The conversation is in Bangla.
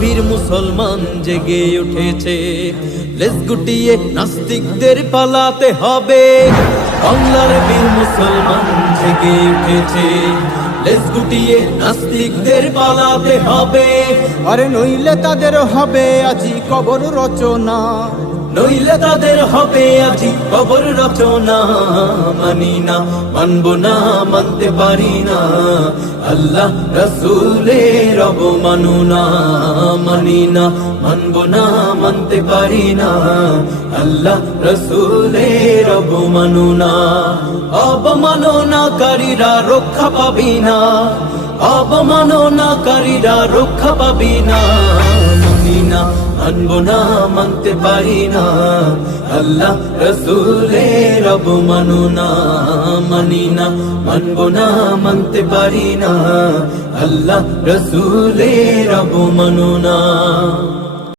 বীর মুসলমান জেগে উঠেছে। লেজ গুটিয়ে নাস্তিকদের পালাতে হবে। বাংলার বীর মুসলমান জেগে উঠেছে। লেজ গুটিয়ে নাস্তিকদের পালাতে হবে। আরে নইলে তাদের হবে আজি কবর রচনা। নইলে তাদের হবে আজি কবর রচনা। মানি না না, মানতে পারি না। আল্লাহ রসুলের রব মানু না মানি না মানব না, মানতে পারি না। আল্লাহ না অবমাননাকারীরা রক্ষা পাবি না। অবমাননাকারীরা রক্ষা পাবি না। মানি না মানব না, মানতে পারি না। আল্লাহ রসুলে রব মানু না, মানি না। মানবো না, মানতে পারি না। আল্লাহ রসুলে রব মানু না।